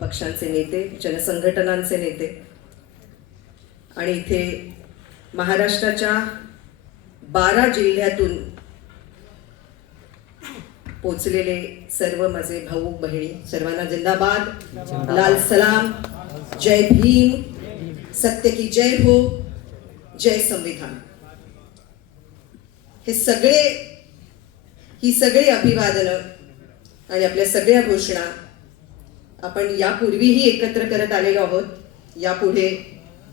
पक्षांचे नेते, जनसंघटनांचे नेते आणि इथे महाराष्ट्राच्या 12 जिल्ह्यातून पोचलेले सर्व माझे भाऊ बहिणी, सर्वांना जिंदाबाद, लाल सलाम, जय भीम, सत्य की जय हो, जय संविधान। ही सगळे अभिवादनं आणि आपल्या सगळ्या घोषणा आपण यापूर्वीही एकत्र करत आलेलो आहोत। यापुढे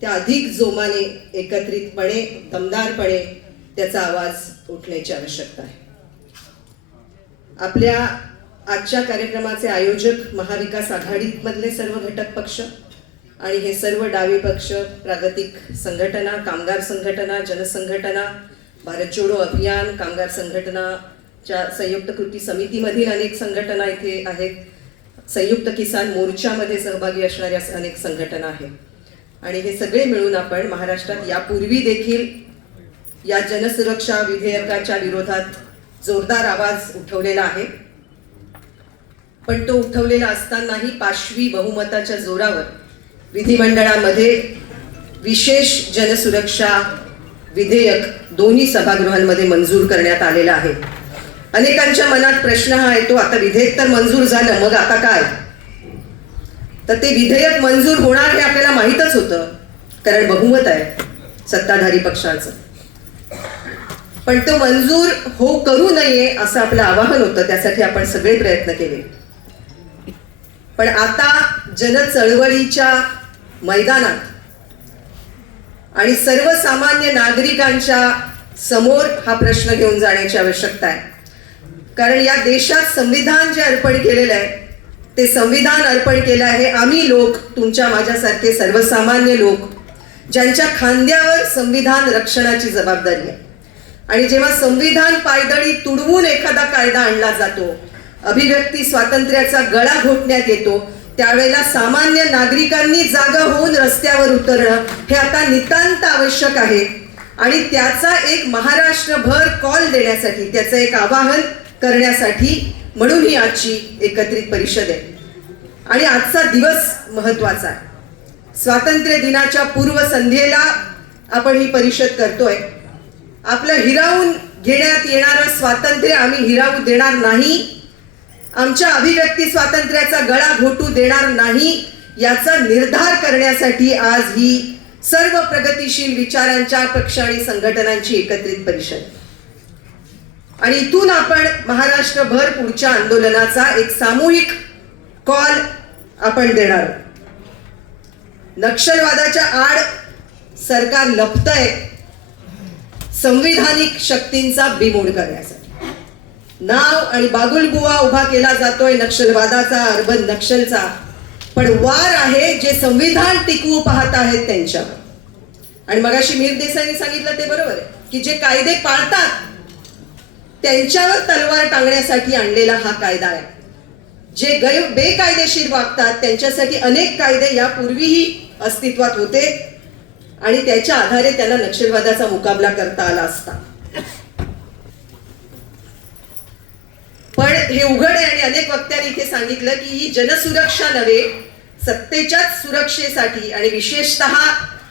त्या अधिक जोमाने, एकत्रितपणे, दमदारपणे त्याचा आवाज उठण्याची आवश्यकता आहे। आपल्या आजच्या कार्यक्रमाचे आयोजक महाविकास आघाडीमधले सर्व घटक पक्ष आणि हे सर्व डावे पक्ष, प्रागतिक संघटना, कामगार संघटना, जनसंघटना, भारत जोडो अभियान, कामगार संघटनाच्या संयुक्त कृती समितीमधील अनेक संघटना इथे आहेत, संयुक्त किसान मोर्चामध्ये सहभागी असणाऱ्या अनेक संघटना आहेत आणि हे सगळे मिळून आपण महाराष्ट्रात यापूर्वी देखील या जनसुरक्षा विधेयकाच्या विरोधात जोरदार आवाज उठवलेला आहे। पण तो उठवलेला असतानाही पाशवी बहुमताच्या जोरावर विधिमंडळामध्ये विशेष जनसुरक्षा विधेयक दोन्ही सभागृहांमध्ये मंजूर करण्यात आलेलं आहे। अनेकांच्या मनात प्रश्न हा येतो, आता विधेयक तर मंजूर झालं, मग आता काय? तर ते विधेयक मंजूर होणार हे आपल्याला माहीतच होतं, कारण बहुमत आहे सत्ताधारी पक्षाचं। पण तो मंजूर करू नये असं आपलं आवाहन होतं, त्यासाठी आपण सगळे प्रयत्न केले। पण आता जनचळवळीच्या मैदानात आणि सर्वसामान्य नागरिकांच्या समोर हा प्रश्न घेऊन जाण्याची आवश्यकता आहे, कारण या देशात संविधान जे अर्पण केलेलं आहे ते संविधान अर्पण केलं आहे आम्ही लोक, तुमच्या माझ्यासारखे सर्वसामान्य लोक, ज्यांच्या खांद्यावर संविधान रक्षणाची जबाबदारी आहे। आणि जेव्हा संविधान पायदळी तुडवून एखादा कायदा आणला जातो, अभिव्यक्ती स्वातंत्र्याचा गळा घोटण्यात येतो, त्यावेळेला सामान्य नागरिकांनी जागा होऊन रस्त्यावर उतरणं हे आता नितांत आवश्यक आहे। आणि त्याचा एक महाराष्ट्रभर कॉल देण्यासाठी, त्याचं एक आवाहन करण्यासाठी म्हणून ही आजची एकत्रित परिषद आहे। आणि आजचा दिवस महत्वाचा आहे। स्वातंत्र्य दिनाच्या पूर्वसंध्येला आपण ही परिषद करतोय। आपलं हिरावून घेण्यात येणारं स्वातंत्र्य आम्ही हिरावू देणार नाही, आमच्या अभिव्यक्ती स्वातंत्र्याचा गळा घोटू देणार नाही, याचा निर्धार करण्यासाठी आज ही सर्व प्रगतिशील विचारांच्या पक्ष आणि संघटनांची एकत्रित परिषद। आणि इथून आपण महाराष्ट्रभर पुढच्या आंदोलनाचा एक सामूहिक कॉल आपण देणार। नक्षलवादाच्या आड सरकार लपतंय संविधानिक शक्तींचा बिमोड करण्यासाठी। नाव आणि बागुलबुवा उभा केला जातोय नक्षलवादाचा, अर्बन नक्षलचा, पण वार आहे जे संविधान टिकवू पाहत आहेत त्यांच्यावर। आणि मगाशी मीर देसाईंनी सांगितलं ते बरोबर आहे की जे कायदे पाळतात त्यांच्यावर तलवार टांगण्यासाठी आणलेला हा कायदा आहे। जे बेकायदेशीर वागतात त्यांच्यासाठी अनेक कायदे यापूर्वीही अस्तित्वात होते आणि त्याच्या आधारे त्यांना नक्षलवादाचा मुकाबला करता आला असता। पण हे उघड आहे आणि अनेक वक्त्यांनी इथे सांगितलं की ही जनसुरक्षा नव्हे, सत्तेच्याच सुरक्षेसाठी आणि विशेषतः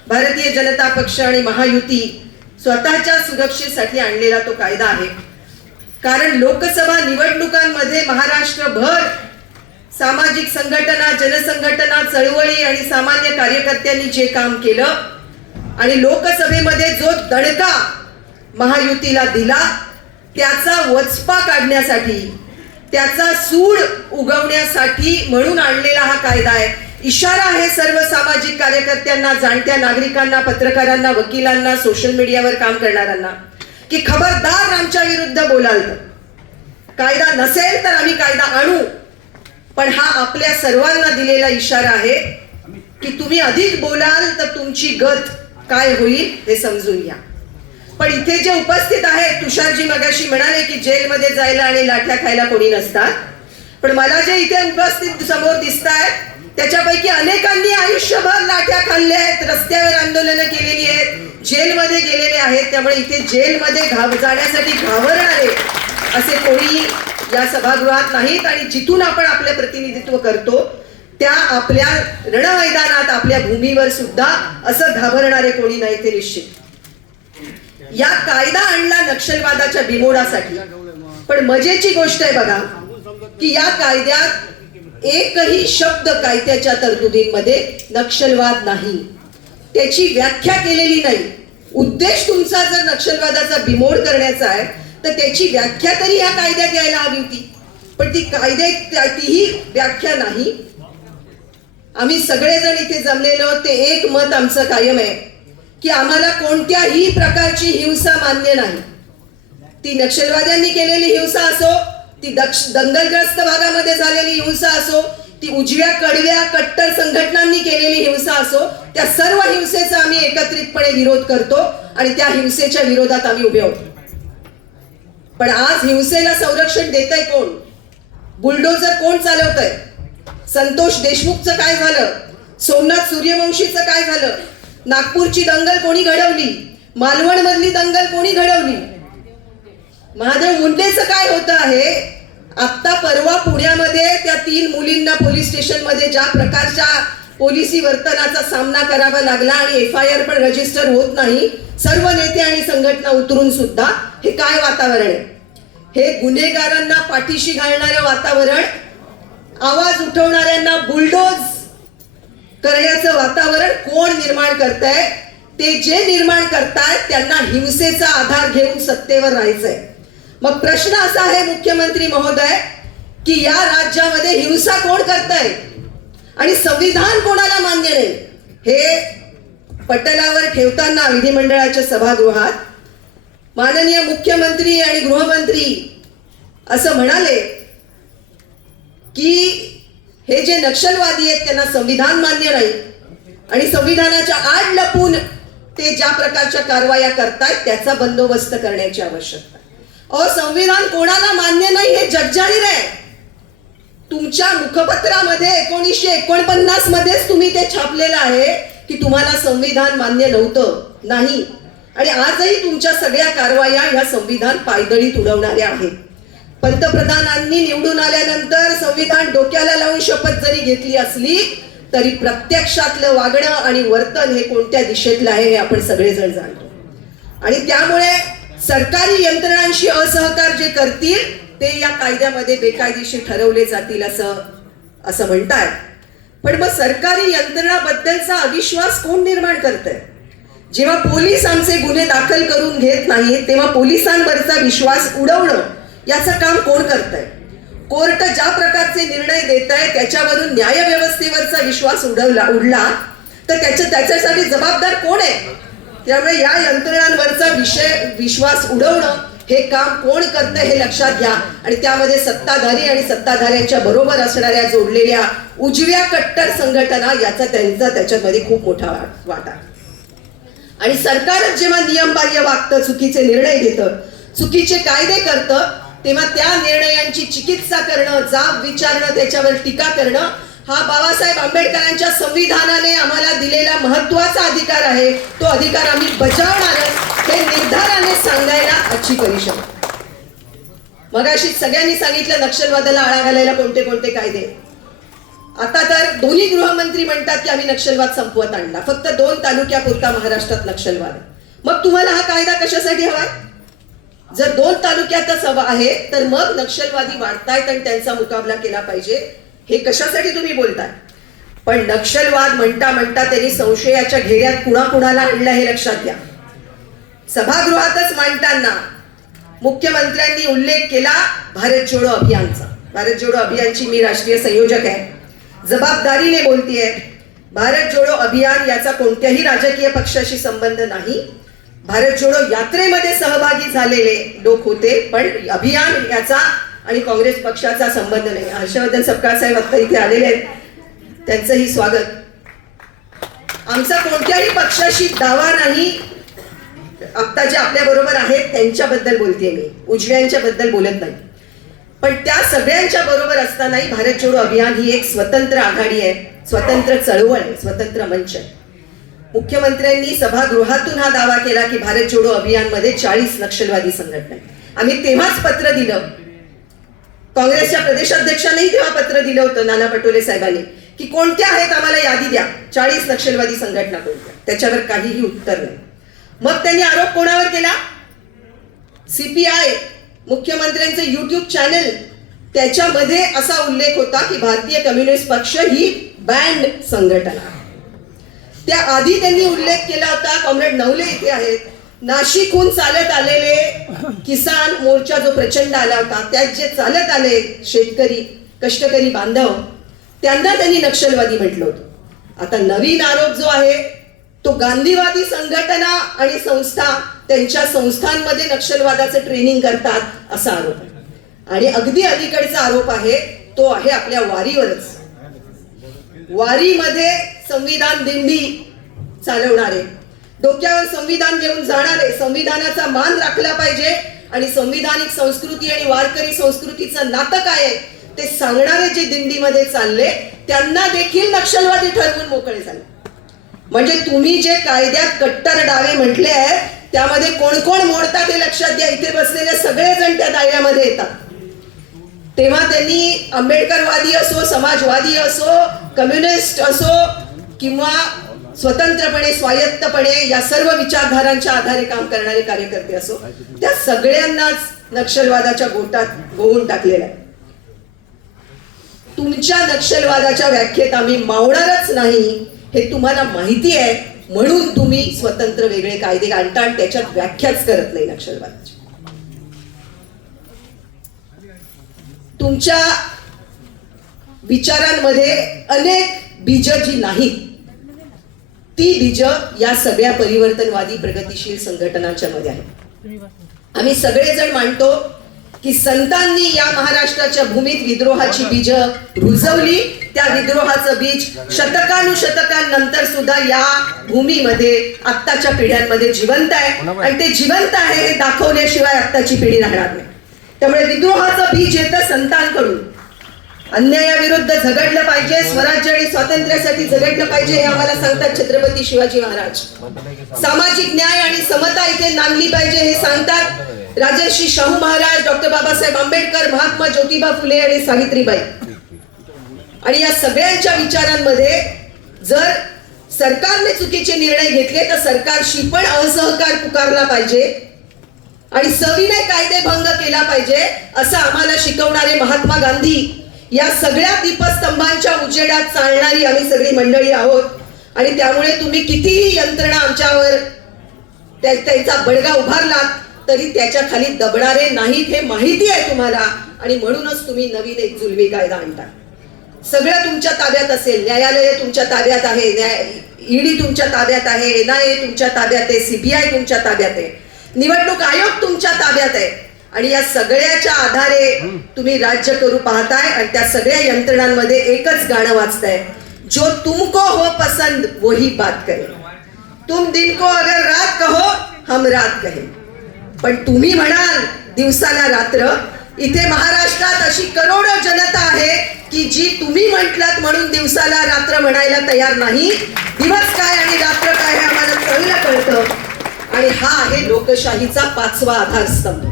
भारतीय जनता पक्ष आणि महायुती स्वतःच्या सुरक्षेसाठी आणलेला तो कायदा आहे। कारण लोकसभा निवडणुकांमध्ये महाराष्ट्रभर सामाजिक संघटना, जनसंघटना, चळवळी आणि सामान्य कार्यकर्त्यांनी जे काम केलं आणि लोकसभेमध्ये जो दणका महायुतीला दिला त्याचा वचपा काढण्यासाठी, त्याचा सूड उगवण्यासाठी म्हणून आणलेला हा कायदा आहे। इशारा आहे सर्व सामाजिक कार्यकर्त्यांना, जाणत्या नागरिकांना, पत्रकारांना, वकिलांना, सोशल मीडियावर काम करणाऱ्यांना की खबरदार आमच्या विरुद्ध बोलाल तर, कायदा नसेल तर आम्ही कायदा आणू। पण हा आपल्या सर्वांना दिलेला इशारा आहे की तुम्ही अधिक बोलाल तर तुमची गत काय होईल हे समजून घ्या। पण इथे जे उपस्थित आहेत, तुषारजी मगाशी म्हणाले की जेलमध्ये जायला आणि लाठ्या खायला कोणी नसतात, पण मला जे इथे उपस्थित समोर दिसत आहेत त्याच्यापैकी अनेकांनी आयुष्यभर लाठ्या खाल्ल्या आहेत, रस्त्यावर आंदोलनं केलेली आहेत, जेलमध्ये गेलेले आहेत। त्यामुळे इथे जेलमध्ये जाण्यासाठी घाबरणारे असे कोणी या सभागृहात नाहीत। आणि जिथून आपण आपले प्रतिनिधित्व करतो त्या आपल्या रणमैदानात आपल्या भूमीवर सुद्धा असं घाबरणारे कोणी नाही ते निश्चित. या कायदा आणला नक्षलवादाच्या बिमोडासाठी. पण मजेची गोष्ट आहे बघा की या कायद्यात एकही शब्द कायद्याच्या तरतुदींमध्ये नक्षलवाद नाही, त्याची व्याख्या केलेली नाही. उद्देश तुमचा जर नक्षलवादाचा बिमोड करण्याचा आहे तर त्याची व्याख्या तरी या कायद्यात यायला हवी होती, पण ती तीही व्याख्या नाही. आम्ही सगळेजण इथे जमलेलो ते एक मत आमचं कायम आहे की आम्हाला कोणत्याही प्रकारची हिंसा मान्य नाही. ती नक्षलवाद्यांनी केलेली हिंसा असो, ती दंगलग्रस्त भागामध्ये झालेली हिंसा असो, ती उजव्या कडव्या कट्टर संघटनांनी केलेली हिंसा असो, त्या सर्व हिंसेचा आम्ही एकत्रितपणे विरोध करतो आणि त्या हिंसेच्या विरोधात आम्ही उभे होतो. पण आज हिंसेला संरक्षण देतंय कोण? बुलडोजर कोण चालवतंय? संतोष देशमुखचं काय झालं? सोमनाथ सूर्यवंशीचं काय झालं? नागपूरची दंगल कोणी घडवली? मालवण मधली दंगल कोणी घडवली? महादेव मुंडेचं काय होतं आहे? आत्ता परवा पुण्यामध्ये त्या 3 मुलींना पोलीस स्टेशन मध्ये ज्या प्रकारच्या पोलिसी वर्तनाचा सामना करावा लागला आणि FIR पण रजिस्टर होत नाही, सर्व नेते आणि संघटना उतरून सुद्धा, हे काय वातावरण आहे? हे गुन्हेगारांना पाठीशी घालणारं वातावरण, आवाज उठवणाऱ्यांना बुलडोज करण्याचं वातावरण कोण निर्माण करताय? ते जे निर्माण करतायत त्यांना हिंसेचा आधार घेऊन सत्तेवर राहायचंय. मग प्रश्न असा आहे मुख्यमंत्री महोदय की या राज्यामध्ये हिंसा कोण करताय आणि संविधान कोणाला मान्य नाही? हे पटलावर ठेवताना विधिमंडळाच्या सभागृहात माननीय मुख्यमंत्री आणि गृहमंत्री असं म्हणाले की हे जे नक्षलवादी आहेत त्यांना संविधान मान्य नाही आणि संविधानाच्या आड लपून ते ज्या प्रकारच्या कारवाया करतायत त्याचा बंदोबस्त करण्याची आवश्यकता. संविधान कोणाला मान्य नाही हे जगजाहीर आहे. तुमच्या मुखपत्रामध्ये 1949 मध्येच तुम्ही ते छापलेलं आहे की तुम्हाला संविधान मान्य नव्हतं नाही, आणि आजही तुमच्या सगळ्या कारवाया ह्या संविधान पायदळीत उडवणाऱ्या आहेत. पंतप्रधानांनी निवडून आल्यानंतर संविधान डोक्याला लावून शपथ जरी घेतली असली तरी प्रत्यक्षातलं वागणं आणि वर्तन हे कोणत्या दिशेतलं आहे हे आपण सगळेजण जाणतो. आणि त्यामुळे सरकारी यंत्रणांशी असहकार जे करतील ते या कायद्यामध्ये बेकायदेशीर ठरवले जातील असं म्हणतात. पण मग सरकारी यंत्रणाबद्दलचा अविश्वास कोण निर्माण करतंय? जेव्हा पोलीस आमचे गुन्हे दाखल करून घेत नाहीत तेव्हा पोलिसांवरचा विश्वास उडवणं याचं काम कोण करतंय? कोर्ट ज्या प्रकारचे निर्णय देत आहे त्याच्यावरून न्याय व्यवस्थेवरचा विश्वास उडला तर त्याच्यासाठी जबाबदार कोण आहे? त्यामुळे या यंत्रणांवरचा विश्वास उडवणं हे काम कोण करतंय हे लक्षात घ्या. आणि त्यामध्ये सत्ताधारी आणि सत्ताधाऱ्यांच्या बरोबर असणाऱ्या जोडलेल्या उजव्या कट्टर संघटना याचा त्यांचा त्याच्यामध्ये खूप मोठा वाटा. आणि सरकारच जेव्हा नियमबाह्य वागतं, चुकीचे निर्णय घेतं, चुकीचे कायदे करतं, तेव्हा त्या निर्णयांची चिकित्सा करणं, जाब विचारणं, त्याच्यावर टीका करणं हा बाबासाहेब आंबेडकरांच्या संविधानाने आम्हाला दिलेला महत्वाचा अधिकार आहे. तो अधिकार आम्ही बजावणारच हे निर्धाराने सांगायला आजची परिषद. मगाशी सगळ्यांनी सांगितलं नक्षलवादाला आळा घालायला कोणते कोणते कायदे. आता तर दोन्ही गृहमंत्री म्हणतात की आम्ही नक्षलवाद संपवत आणला. फक्त 2 तालुक्यापुरता महाराष्ट्रात नक्षलवाद. मग तुम्हाला हा कायदा कशासाठी हवाय? जर 2 तालुक्यातच हवा आहे तर मग नक्षलवादी वाढतायत आणि त्यांचा मुकाबला केला पाहिजे हे कशासाठी तुम्ही बोलताय? पण नक्षलवाद म्हणता म्हणता त्यांनी संशयाच्या घेऱ्यात कुणाकुणाला आणलं हे लक्षात घ्या. सभागृहातच मांडताना मुख्यमंत्र्यांनी उल्लेख केला भारत जोडो अभियानचा. भारत जोडो अभियानची मी राष्ट्रीय संयोजक आहे, जबाबदारीने बोलतेय. भारत जोडो अभियान याचा कोणत्याही राजकीय पक्षाशी संबंध नाही. भारत जोडो यात्रेमध्ये सहभागी झालेले लोक होते, पण अभियान याचा आणि काँग्रेस पक्षाचा संबंध नाही. हर्षवर्धन सपकाळ साहेब आता इथे आलेले आहेत, त्यांचंही स्वागत. आमचा कोणत्याही पक्षाशी दावा नाही. आता जे आपल्या बरोबर आहेत त्यांच्याबद्दल बोलतेय मी, उजव्यांच्या बद्दल बोलत नाही. पण त्या सगळ्यांच्या बरोबर असतानाही भारत जोडो अभियान ही एक स्वतंत्र आघाडी आहे, स्वतंत्र चळवळ आहे, स्वतंत्र मंच आहे. मुख्यमंत्र्यांनी सभागृहातून हा दावा केला की भारत जोडो अभियान मध्ये 40 नक्षलवादी संघटना. आम्ही तेव्हाच पत्र दिलं, काँग्रेसच्या प्रदेशाध्यक्षांनी तेव्हा पत्र दिलं होतं नाना पटोले साहेबांनी की कोणत्या आहेत आम्हाला यादी द्या, 40 नक्षलवादी संघटना कोणत्या, त्याच्यावर काहीही उत्तर नाही. मग त्यांनी आरोप कोणावर केला? CPI मुख्यमंत्र्यांचे YouTube चॅनल, त्याच्यामध्ये असा उल्लेख होता की भारतीय कम्युनिस्ट पक्ष ही बँड संघटना. त्याआधी त्यांनी उल्लेख केला होता, कॉम्रेड नवले इथे आहेत, नाशिकहून चालत आलेले किसान मोर्चा जो प्रचंड आला होता, त्यात जे चालत आले शेतकरी कष्टकरी बांधव, त्यांना त्यांनी नक्षलवादी म्हटलं होतं. आता नवीन आरोप जो आहे तो गांधीवादी संघटना आणि संस्था, त्यांच्या संस्थांमध्ये नक्षलवादाचं ट्रेनिंग करतात असा आरोप आहे. आणि अगदी अलीकडचा आरोप आहे तो आहे आपल्या वारीवरच. वारीमध्ये संविधान दिंडी चालवणारे, डोक्यावर संविधान घेऊन जाणारे, संविधानाचा मान राखला पाहिजे आणि संविधानिक संस्कृती आणि वारकरी संस्कृतीचं नातं काय आहे ते सांगणारे जे दिंडीमध्ये चालले, त्यांना देखील नक्षलवादी ठरवून मोकळे झाले. म्हणजे तुम्ही जे कायद्यात कट्टर डावे म्हटले आहेत त्यामध्ये कोण कोण मोडतात हे लक्षात घ्या. इथे बसलेले सगळेजण त्या दायऱ्यामध्ये येतात. तेव्हा त्यांनी आंबेडकरवादी असो, समाजवादी असो, कम्युनिस्ट असो किंवा स्वतंत्रपणे स्वायत्तपणे या सर्व विचारधारांच्या आधारे काम करणारे कार्यकर्ते असो, त्या सगळ्यांनाच नक्षलवादाच्या गोटात गोवून टाकलेलं आहे. तुमच्या नक्षलवादाच्या व्याख्येत आम्ही मावणारच नाही हे तुम्हाला माहिती आहे, म्हणून तुम्ही स्वतंत्र वेगळे कायदे आणता आणि त्याच्यात व्याख्याच करत नाही नक्षलवादाची. तुमच्या विचारांमध्ये अनेक बीज जी नाहीत ती बीज या सगळ्या परिवर्तनवादी प्रगतिशील संघटनांच्या मध्ये आहेत. आम्ही सगळेजण मानतो की संतांनी या महाराष्ट्राच्या भूमीत विद्रोहाची बीज रुजवली. त्या विद्रोहाचं बीज शतकानुशतकांनंतर सुद्धा या भूमीमध्ये आत्ताच्या पिढ्यांमध्ये जिवंत आहे आणि ते जिवंत आहे हे दाखवल्याशिवाय आत्ताची पिढी राहणार नाही. त्यामुळे विद्रोहाचं बीज येतं संतांकडून. अन्यायाविरुद्ध झगडलं पाहिजे, स्वराज्य आणि स्वातंत्र्यासाठी झगडलं पाहिजे हे आम्हाला सांगतात छत्रपती शिवाजी महाराज. सामाजिक न्याय आणि समता इथे नांदली पाहिजे हे सांगतात राजर्षी शाहू महाराज, डॉक्टर बाबासाहेब आंबेडकर, महात्मा ज्योतिबा फुले आणि सावित्रीबाई. आणि या सगळ्यांच्या विचारांमध्ये जर सरकारने चुकीचे निर्णय घेतले तर सरकारशी पण असहकार पुकारला पाहिजे आणि सविनय कायदेभंग केला पाहिजे असं आम्हाला शिकवणारे महात्मा गांधी या सगळ्या दीपस्तंभांच्या उजेडात चालणारी आम्ही सगळी मंडळी आहोत. आणि त्यामुळे तुम्ही कितीही यंत्रणा आमच्यावर त्यांचा बडगा उभारलात तरी त्याच्या खाली दबणारे नाहीत हे माहिती आहे तुम्हाला. आणि म्हणूनच तुम्ही नवीन एक जुलमी कायदा आणता. सगळं तुमच्या ताब्यात असेल, न्यायालय तुमच्या ताब्यात आहे, ईडी तुमच्या ताब्यात आहे, NIA तुमच्या ताब्यात आहे, CBI तुमच्या ताब्यात आहे, निवडणूक आयोग तुमच्या ताब्यात आहे. आणि या सगळ्याच्या आधारे तुम्ही राज्य करू पाहताय आणि त्या सगळ्या यंत्रणांमध्ये एकच गाणं वाचताय, जो तुमको हो पसंद वही बात करे, तुम दिन को अगर रात कहो हम रात कहे. पण तुम्ही म्हणाल दिवसाला रात्र. इथे महाराष्ट्रात अशी करोडो जनता आहे की जी तुम्ही म्हटलात म्हणून दिवसाला रात्र म्हणायला तयार नाही. दिवस काय आणि रात्र काय हे आम्हाला चांगलं कळतं. आणि हा आहे लोकशाहीचा 5वा आधारस्तंभ.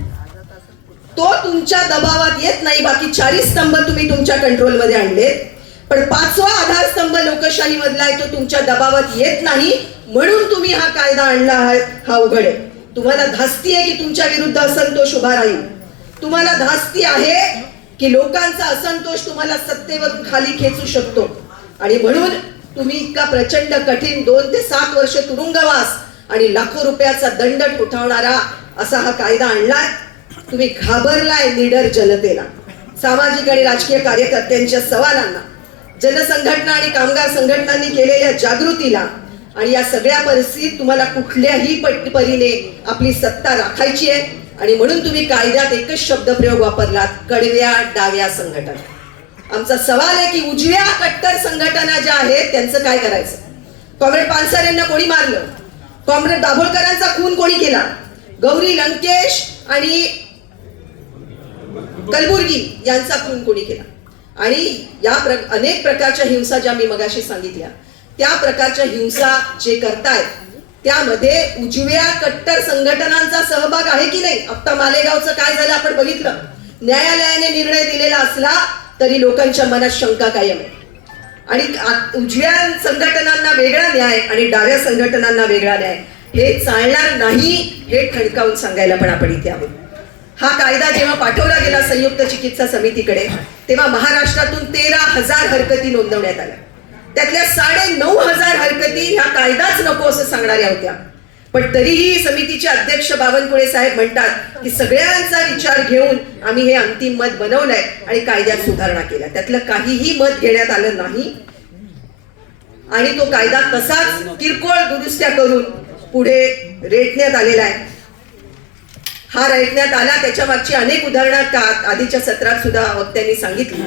तो तुमच्या दबावात येत नाही. बाकी 40 स्तंभ तुम्ही तुमच्या कंट्रोलमध्ये आणलेत, पण 5वा आधारस्तंभ लोकशाही मधला आहे तो तुमच्या दबावात येत नाही. म्हणून तुम्ही हा कायदा आणला आहे. हा उघड आहे. तुम्हाला धास्ती आहे की तुमच्या विरुद्ध असंतोष उभा राहील. तुम्हाला धास्ती आहे की लोकांचा असंतोष तुम्हाला सत्तेवरून खाली खेचू शकतो. आणि म्हणून तुम्ही इतका प्रचंड कठीण 2 ते 7 वर्ष तुरुंगवास आणि लाखो रुपयाचा दंड ठोठावणारा असा हा कायदा आणलाय. तुम्ही घाबरलाय निडर जनतेला, सामाजिक आणि राजकीय कार्यकर्त्यांच्या सवालांना, जनसंघटना आणि कामगार संघटनांनी केलेल्या जागृतीला. आणि या सगळ्या परिस्थितीत तुम्हाला कुठल्याही परीने आपली सत्ता राखायची आहे. आणि म्हणून तुम्ही कायद्यात एकच शब्दप्रयोग वापरलात, कडव्या डाव्या संघटना. आमचा सवाल आहे की उजव्या कट्टर संघटना ज्या आहेत त्यांचं काय करायचं? कॉम्रेड पानसरे यांना कोणी मारलं? कॉम्रेड दाभोळकरांचा खून कोणी केला? गौरी लंकेश आणि कलबुर्गी यांचा खून कोणी केला? आणि या अनेक प्रकारच्या हिंसा ज्या मी मगाशी सांगितल्या त्या प्रकारच्या हिंसा जे करतायत त्यामध्ये उजव्या कट्टर संघटनांचा सहभाग आहे की नाही? आता मालेगावचं काय झालं आपण बघितलं. न्यायालयाने निर्णय दिलेला असला तरी लोकांच्या मनात शंका कायम आहे. आणि उजव्या संघटनांना वेगळा न्याय आणि डाव्या संघटनांना वेगळा न्याय हे चालणार नाही हे ठणकावून सांगायला पण आपण इथे आहोत. हा कायदा जेव्हा पाठवला गेला संयुक्त चिकित्सा समितीकडे तेव्हा महाराष्ट्रातून 13,000 हरकती नोंदवण्यात आल्या. त्यातल्या 9,500 हरकती ह्या कायदाच नको असं सांगणाऱ्या होत्या. पण तरीही समितीचे अध्यक्ष बावनकुळे साहेब म्हणतात की सगळ्यांचा विचार घेऊन आम्ही हे अंतिम मत बनवलंय आणि कायद्यात सुधारणा केल्या. त्यातलं काहीही मत घेण्यात आलं नाही आणि तो कायदा तसाच किरकोळ दुरुस्त्या करून पुढे रेटण्यात आलेला आहे. हा रेटण्यात आला त्याच्या मागची अनेक उदाहरणं आधीच्या सत्रात सुद्धा वक्त्यांनी सांगितली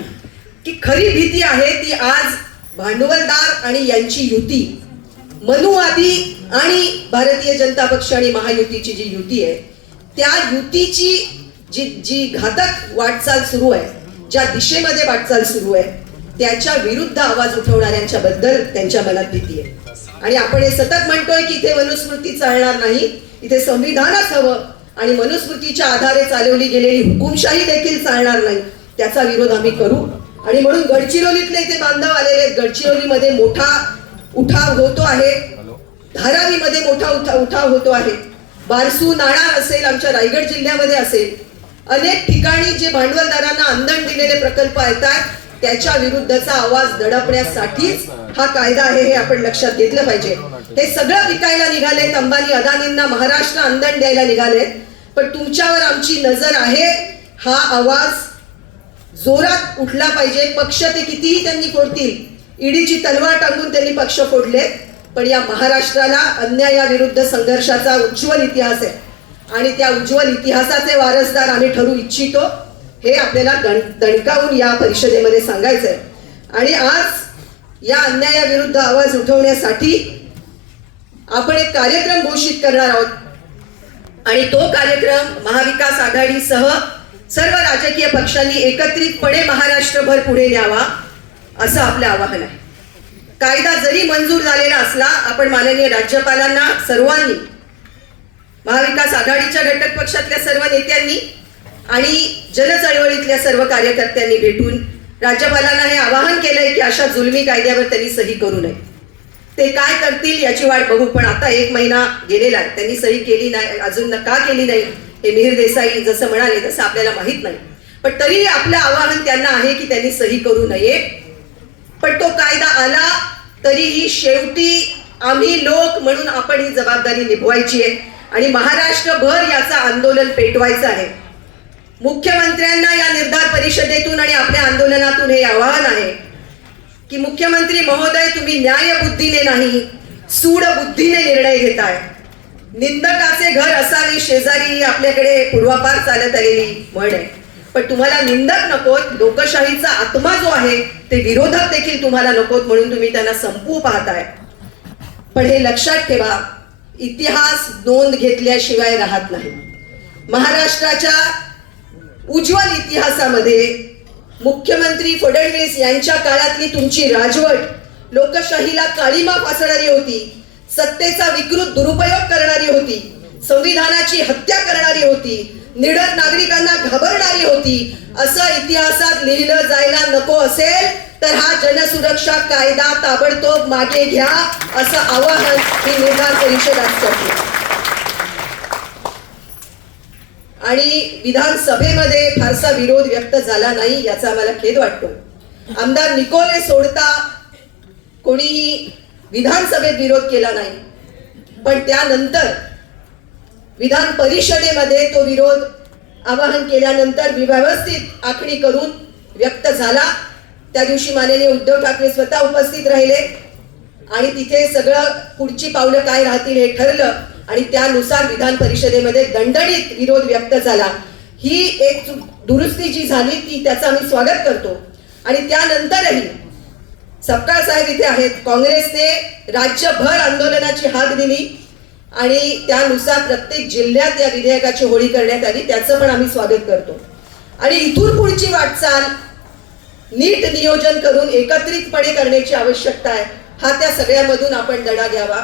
की खरी भीती आहे ती आज भांडवलदार आणि यांची युती, मनुवादी आणि भारतीय जनता पक्ष आणि महायुतीची जी युती आहे त्या युतीची जी घातक वाटचाल सुरू आहे, ज्या दिशेमध्ये वाटचाल सुरू आहे त्याच्या विरुद्ध आवाज उठवणाऱ्यांच्या बद्दल त्यांच्या मनात भीती आहे. आणि आपण हे सतत म्हणतोय की इथे मनुस्मृती चालणार नाही, इथे संविधानच हवं आणि मनुस्मृतीच्या आधारे चालवली गेलेली हुकुमशाही देखील चालणार नाही, त्याचा विरोध आम्ही करू. आणि म्हणून गडचिरोलीतले इथे बांधव आलेले, गडचिरोलीमध्ये मोठा उठाव होतो आहे, धारावीमध्ये मोठा उठाव होतो आहे, बारसू नाणार असेल, आमच्या रायगड जिल्ह्यामध्ये असेल, अनेक ठिकाणी जे भांडवलदारांना अंधण दिलेले प्रकल्प येतात त्याच्या विरुद्धचा आवाज दडपण्यासाठीच हा कायदा आहे हे आपण लक्षात घेतलं पाहिजे. हे सगळं विकायला निघाले, अंबानी अदानींना महाराष्ट्र अंधण द्यायला निघाले, पण तुमच्यावर आमची नजर आहे. हा आवाज जोरात उठला पाहिजे. पक्ष ते कितीही त्यांनी फोडतील, ईडीची तलवार टांगून त्यांनी पक्ष फोडले, पण या महाराष्ट्राला अन्यायाविरुद्ध संघर्षाचा उज्ज्वल इतिहास आहे आणि त्या उज्ज्वल इतिहासाचे वारसदार आम्ही ठरू इच्छितो हे आपल्याला दणकावून या परिषदेमध्ये सांगायचंय. आणि आज या अन्यायाविरुद्ध आवाज उठवण्यासाठी आपण एक कार्यक्रम घोषित करणार आहोत आणि तो कार्यक्रम महाविकास आघाडीसह सर्व राजकीय पक्षांनी एकत्रितपणे महाराष्ट्रभर पुढे न्यावा असं आपलं आवाहन आहे. कायदा जरी मंजूर झालेला असला, आपण माननीय राज्यपालांना सर्वांनी, महाविकास आघाडीच्या घटक पक्षातल्या सर्व नेत्यांनी आणि जनचळवळीतल्या सर्व कार्यकर्त्यांनी भेटून राज्यपालांना हे आवाहन केलंय की अशा जुलमी कायद्यावर त्यांनी सही करू नये. ते काय करतील याची वाट बघू, पण आता 1 महिना गेलेला आहे, त्यांनी सही केली नाही, अजून का केली नाही हे मिहिर देसाई जसं म्हणाले तसं आपल्याला माहित नाही, पण तरी आपलं आवाहन त्यांना आहे की त्यांनी सही करू नये. पण तो कायदा आला तरीही शेवटी आम्ही लोक म्हणून आपण ही जबाबदारी निभवायची आहे आणि महाराष्ट्रभर याचं आंदोलन पेटवायचं आहे. मुख्यमंत्र्यांना या निर्धार परिषदेतून आणि आपल्या आंदोलनातून हे आवाहन आहे की मुख्यमंत्री महोदय, तुम्ही न्याय बुद्धीने नाही सूड बुद्धीने निर्णय घेताय. निंदकाचे घर असावे शेजारी ही आपल्याकडे पूर्वापार चालत आलेली म्हण आहे, पण तुम्हाला निंदक नकोत, लोकशाहीचा आत्मा जो आहे ते विरोधक देखील तुम्हाला नकोत, म्हणून तुम्ही त्यांना संपवू पाहताय. पण हे लक्षात ठेवा, इतिहास नोंद घेतल्याशिवाय राहत नाही. महाराष्ट्राच्या उज्ज्वल इतिहासामध्ये मुख्यमंत्री फडणवीस यांच्या काळातली तुमची राजवट लोकशाहीला काळीमा फासणारी होती, सत्तेचा विकृत दुरुपयोग करणारी होती, संविधानाची हत्या करणारी होती, निडर नागरिकांना घाबरणारी होती. असं इतिहासात लिहिलं जायला नको असेल तर हा जनसुरक्षा कायदा ताबडतोब मागे घ्या असं आवाहन ही निर्धार परिषद आज करते. आणि विधानसभेमध्ये फारसा विरोध व्यक्त झाला नाही याचा आम्हाला खेद वाटतो. आमदार निकोले सोडता कोणीही विधानसभेत विरोध केला नाही, पण त्यानंतर विधान परिषदेमध्ये तो विरोध आवाहन केल्यानंतर व्यवस्थित आखणी करून व्यक्त झाला. त्या दिवशी माननीय उद्धव ठाकरे स्वतः उपस्थित राहिले आणि तिथे सगळं पुढची पावलं काय राहतील हे ठरलं आणि त्यानुसार विधान परिषदेमध्ये दणदणीत विरोध व्यक्त झाला. ही एक दुरुस्ती जी झाली ती त्याचं आम्ही स्वागत करतो. आणि त्यानंतरही सपकाळ साहेब इथे आहेत, काँग्रेसने राज्यभर आंदोलनाची हाक दिली आणि त्यानुसार प्रत्येक जिल्ह्यात या विधेयकाची होळी करण्यात आली, त्याचं पण आम्ही स्वागत करतो. आणि इथून पुढची वाटचाल नीट नियोजन करून एकत्रितपणे करण्याची आवश्यकता आहे. हा त्या सगळ्यामधून आपण धडा घ्यावा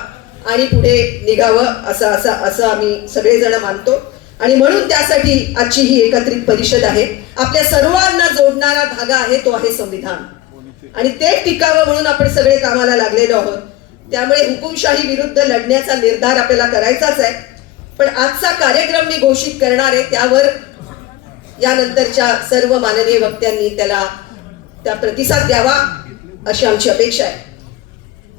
आणि पुढे निघावं असं आम्ही सगळेजण मानतो. आणि म्हणून त्यासाठी आजची ही एकत्रित परिषद आहे. आपल्या सर्वांना जोडणारा धागा आहे तो आहे संविधान. आणि ते टिकावं म्हणून आपण सगळे कामाला लागलेलो आहोत. त्यामुळे हुकुमशाही विरुद्ध लढण्याचा निर्धार आपल्याला करायचाच आहे. पण आजचा कार्यक्रम मी घोषित करणार आहे, त्यावर यानंतरच्या सर्व माननीय वक्त्यांनी त्या प्रतिसाद द्यावा अशी आमची अपेक्षा आहे.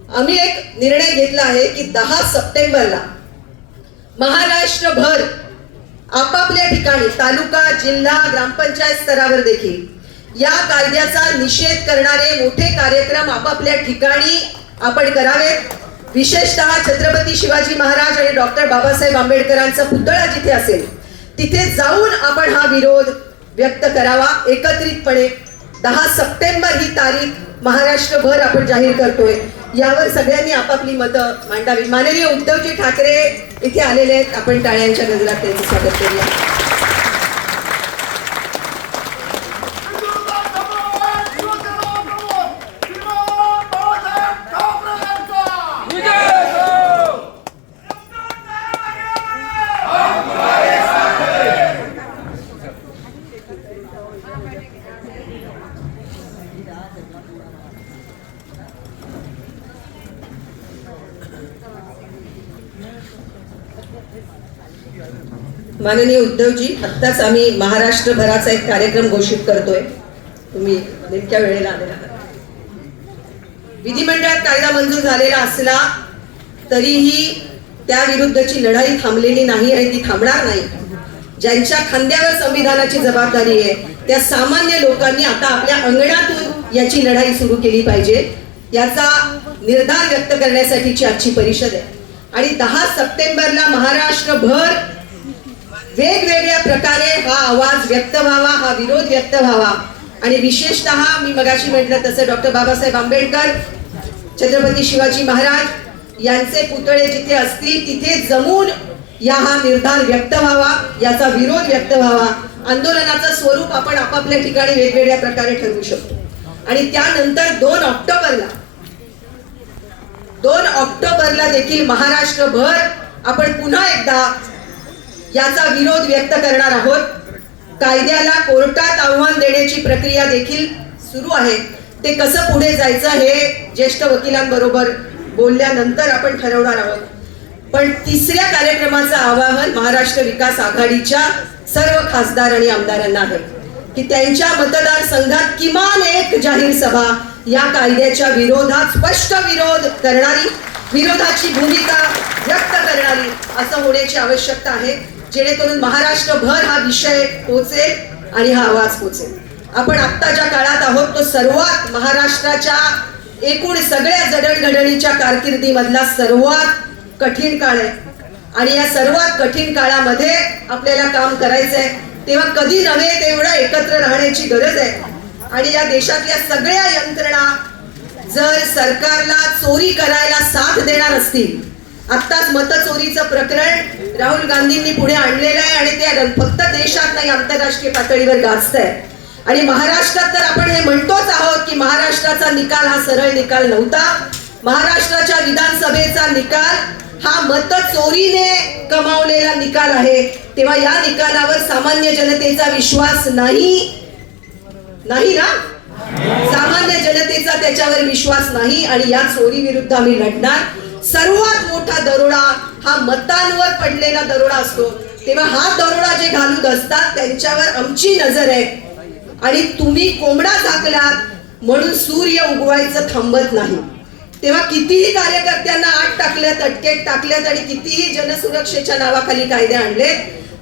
आम्ही एक निर्णय घेतला आहे की 10 सप्टेंबरला महाराष्ट्रभर आपापल्या ठिकाणी तालुका, जिल्हा, ग्रामपंचायत स्तरावर देखील या कायद्याचा निषेध करणारे मोठे कार्यक्रम आपापल्या ठिकाणी आपण करावेत. विशेषतः छत्रपती शिवाजी महाराज आणि डॉक्टर बाबासाहेब आंबेडकरांचा पुतळा जिथे असेल तिथे जाऊन आपण हा विरोध व्यक्त करावा एकत्रितपणे. 10 सप्टेंबर ही तारीख महाराष्ट्रभर आपण जाहीर करतोय. यावर सगळ्यांनी आपापली मतं मांडावी. माननीय उद्धवजी ठाकरे इथे आलेले आहेत, आपण टाळ्यांच्या गजरात त्यांचं स्वागत करूया. माननीय उद्धवजी, आत्ताच आम्ही महाराष्ट्रभराचा एक कार्यक्रम घोषित करतोय. तुम्ही नेमक्या वेळेला आलेला आहात. विधिमंडळात कायदा मंजूर झालेला असला तरीही त्या विरुद्धची लढाई थांबलेली नाही आणि ती थांबणार नाही. ज्यांच्या खांद्यावर संविधानाची जबाबदारी आहे त्या सामान्य लोकांनी आता आपल्या अंगणातून याची लढाई सुरू केली पाहिजे. याचा निर्धार व्यक्त करण्यासाठीची आजची परिषद आहे. आणि 10 सप्टेंबरला महाराष्ट्रभर वेगवेगळ्या प्रकारे हा आवाज व्यक्त व्हावा, हा विरोध व्यक्त व्हावा. आणि विशेषतः मी मगाशी म्हटलं तसं डॉक्टर बाबासाहेब आंबेडकर, छत्रपती शिवाजी महाराज यांचे पुतळे जिथे असतील तिथे जमून हा निर्धार व्यक्त व्हावा, याचा विरोध व्यक्त व्हावा. आंदोलनाचं स्वरूप आपण आपापल्या ठिकाणी वेगवेगळ्या प्रकारे ठरवू शकतो. आणि त्यानंतर 2 ऑक्टोबरला देखील महाराष्ट्रभर आपण पुन्हा एकदा याचा विरोध व्यक्त करणार आहोत. कायद्याला कोर्टात आव्हान देण्याची प्रक्रिया देखील सुरू आहे. ते कसं पुढे जायचं हे ज्येष्ठ वकिलांबरोबर बोलल्यानंतर आपण ठरवणार आहोत. पण 3ऱ्या कार्यक्रमाचं आवाहन महाराष्ट्र विकास आघाडीच्या सर्व खासदार आणि आमदारांना आहे की त्यांच्या मतदारसंघात किमान एक जाहीर सभा या कायद्याच्या विरोधात स्पष्ट विरोध करणारी, विरोधाची भूमिका व्यक्त करणारी असं होण्याची आवश्यकता आहे, जेणेकरून महाराष्ट्रभर हा विषय पोहोचेल आणि हा आवाज पोहोचेल. आपण आत्ता ज्या काळात आहोत तो सर्वात महाराष्ट्राच्या एकूण सगळ्या जडणघडणीच्या कारकिर्दीमधला सर्वात कठीण काळ आहे. आणि या सर्वात कठीण काळामध्ये आपल्याला काम करायचंय, तेव्हा कधी नव्हे तेवढं एकत्र राहण्याची गरज आहे. आणि या देशातल्या सगळ्या यंत्रणा जर सरकारला चोरी करायला साथ देणार असतील, आत्ताच मतचोरीचं प्रकरण राहुल गांधींनी पुढे आणलेलं आहे आणि ते फक्त देशात नाही आंतरराष्ट्रीय पातळीवर गाजतंय. आणि महाराष्ट्रात तर आपण हे म्हणतोच आहोत की महाराष्ट्राचा निकाल हा सरळ निकाल नव्हता. महाराष्ट्राच्या विधानसभेचा निकाल हा मतचोरीने कमावलेला निकाल आहे. तेव्हा या निकालावर सामान्य जनतेचा विश्वास नाही ना, सामान्य जनतेचा त्याच्यावर विश्वास नाही. आणि या चोरी विरुद्ध आम्ही लढणार. सर्वात मोठा दरोडा हा मतांवर पडलेला दरोडा असतो. तेव्हा हा दरोडा जे घालून असतात त्यांच्यावर आमची नजर आहे. आणि तुम्ही कोंबडा झाकलात म्हणून सूर्य उगवायचं थांबत नाही. तेव्हा कितीही कार्यकर्त्यांना आत टाकल्यात, अटकेत टाकल्यात आणि कितीही जनसुरक्षेच्या नावाखाली कायदे आणले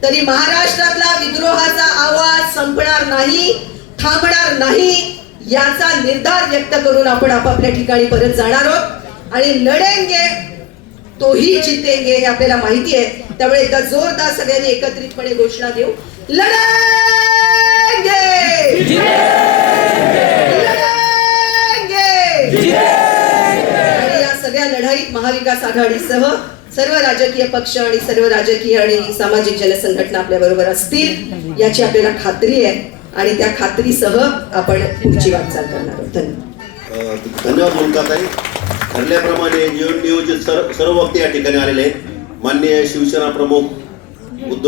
तरी महाराष्ट्रातला विद्रोहाचा आवाज संपणार नाही, थांबणार नाही. याचा निर्धार व्यक्त करून आपण आपापल्या ठिकाणी परत जाणार आहोत. आणि लढेंगे तोही जितेंगे हे आपल्याला माहिती आहे. त्यामुळे एकदा जोरदार सगळ्यांनी एकत्रितपणे घोषणा देऊ, लढेंगे, आणि या सगळ्या लढाईत महाविकास आघाडीसह सर्व राजकीय पक्ष आणि सर्व राजकीय आणि सामाजिक जनसंघटना आपल्या बरोबर असतील याची आपल्याला खात्री आहे. आणि त्या खात्रीसह आपण पुढची वाटचाल करणार आहोत. धन्यवाद. धन्यवाद मुलकाताई. ठरल्याप्रमाणे नियोजित सर्व वक्ते या ठिकाणी आलेले आहेत. माननीय शिवसेना प्रमुख उद्धव